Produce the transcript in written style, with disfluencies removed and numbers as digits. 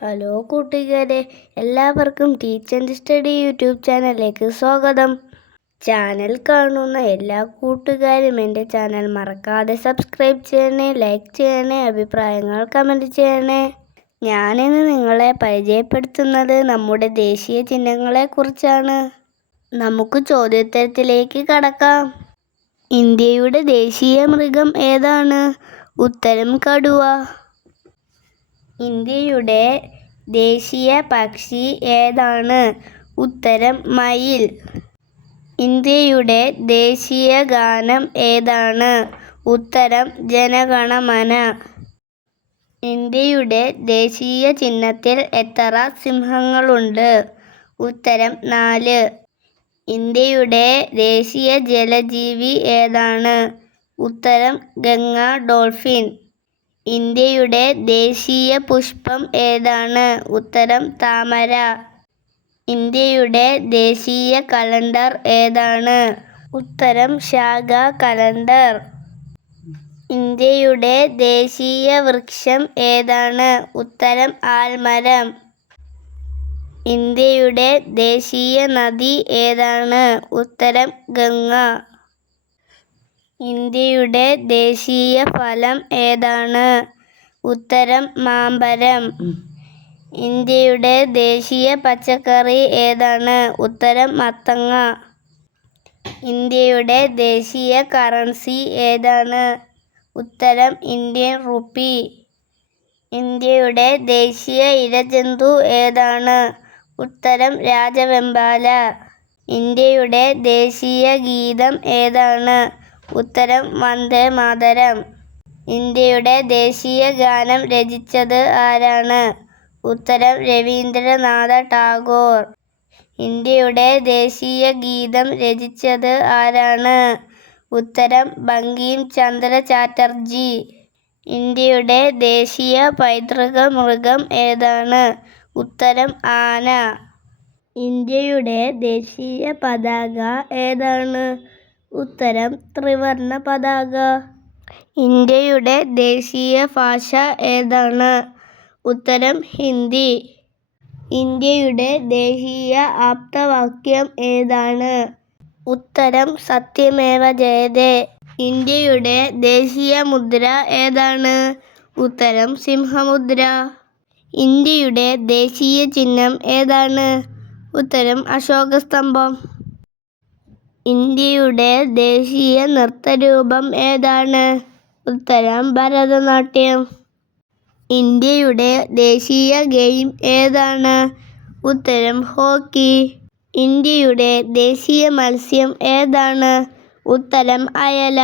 Hello കൂട്ടുകാരെ, എല്ലാവർക്കും teach and study YouTube ചാനലിലേക്ക് സ്വാഗതം. ചാനൽ കാണുന്ന എല്ലാ കൂട്ടുകാരും എൻ്റെ ചാനൽ മറക്കാതെ സബ്സ്ക്രൈബ് ചെയ്യണേ, ലൈക്ക് ചെയ്യണേ, അഭിപ്രായങ്ങൾ കമൻറ്റ് ചെയ്യണേ. ഞാനിന്ന് നിങ്ങളെ പരിചയപ്പെടുത്തുന്നത് നമ്മുടെ ദേശീയ ചിഹ്നങ്ങളെക്കുറിച്ചാണ്. നമുക്ക് ചോദ്യോത്തരത്തിലേക്ക് കടക്കാം. ഇന്ത്യയുടെ ദേശീയ മൃഗം ഏതാണ്? ഉത്തരം കടുവ. ഇന്ത്യയുടെ ദേശീയ പക്ഷി ഏതാണ്? ഉത്തരം മയിൽ. ഇന്ത്യയുടെ ദേശീയ ഗാനം ഏതാണ്? ഉത്തരം ജനഗണമന. ഇന്ത്യയുടെ ദേശീയ ചിഹ്നത്തിൽ എത്ര സിംഹങ്ങളുണ്ട്? ഉത്തരം 4. ഇന്ത്യയുടെ ദേശീയ ജലജീവി ഏതാണ്? ഉത്തരം ഗംഗാ ഡോൾഫിൻ. ഇന്ത്യയുടെ ദേശീയ പുഷ്പം ഏതാണ്? ഉത്തരം താമര. ഇന്ത്യയുടെ ദേശീയ കലണ്ടർ ഏതാണ്? ഉത്തരം ശാഖാ കലണ്ടർ. ഇന്ത്യയുടെ ദേശീയ വൃക്ഷം ഏതാണ്? ഉത്തരം ആൽമരം. ഇന്ത്യയുടെ ദേശീയ നദി ഏതാണ്? ഉത്തരം ഗംഗ. ഇന്ത്യയുടെ ദേശീയ ഫലം ഏതാണ്? ഉത്തരം മാമ്പഴം. ഇന്ത്യയുടെ ദേശീയ പച്ചക്കറി ഏതാണ്? ഉത്തരം മത്തങ്ങ. ഇന്ത്യയുടെ ദേശീയ കറൻസി ഏതാണ്? ഉത്തരം ഇന്ത്യൻ റുപ്പി. ഇന്ത്യയുടെ ദേശീയ ഇഴജന്തു ഏതാണ്? ഉത്തരം രാജവെമ്പാല. ഇന്ത്യയുടെ ദേശീയ ഗീതം ഏതാണ്? ഉത്തരം വന്ദേ മാതരം. ഇന്ത്യയുടെ ദേശീയ ഗാനം രചിച്ചത് ആരാണ്? ഉത്തരം രവീന്ദ്രനാഥ ടാഗോർ. ഇന്ത്യയുടെ ദേശീയ ഗീതം രചിച്ചത് ആരാണ്? ഉത്തരം ബങ്കിം ചന്ദ്ര ചാറ്റർജി. ഇന്ത്യയുടെ ദേശീയ പൈതൃക മൃഗം ഏതാണ്? ഉത്തരം ആന. ഇന്ത്യയുടെ ദേശീയ പതാക ഏതാണ്? ഉത്തരം ത്രിവർണ പതാക. ഇന്ത്യയുടെ ദേശീയ ഭാഷ ഏതാണ്? ഉത്തരം ഹിന്ദി. ഇന്ത്യയുടെ ദേശീയ ആപ്തവാക്യം ഏതാണ്? ഉത്തരം സത്യമേവ ജയതേ. ഇന്ത്യയുടെ ദേശീയ മുദ്ര ഏതാണ്? ഉത്തരം സിംഹമുദ്ര. ഇന്ത്യയുടെ ദേശീയ ചിഹ്നം ഏതാണ്? ഉത്തരം അശോകസ്തംഭം. ഇന്ത്യയുടെ ദേശീയ നൃത്തരൂപം ഏതാണ്? ഉത്തരം ഭരതനാട്യം. ഇന്ത്യയുടെ ദേശീയ ഗെയിം ഏതാണ്? ഉത്തരം ഹോക്കി. ഇന്ത്യയുടെ ദേശീയ മത്സ്യം ഏതാണ്? ഉത്തരം അയല.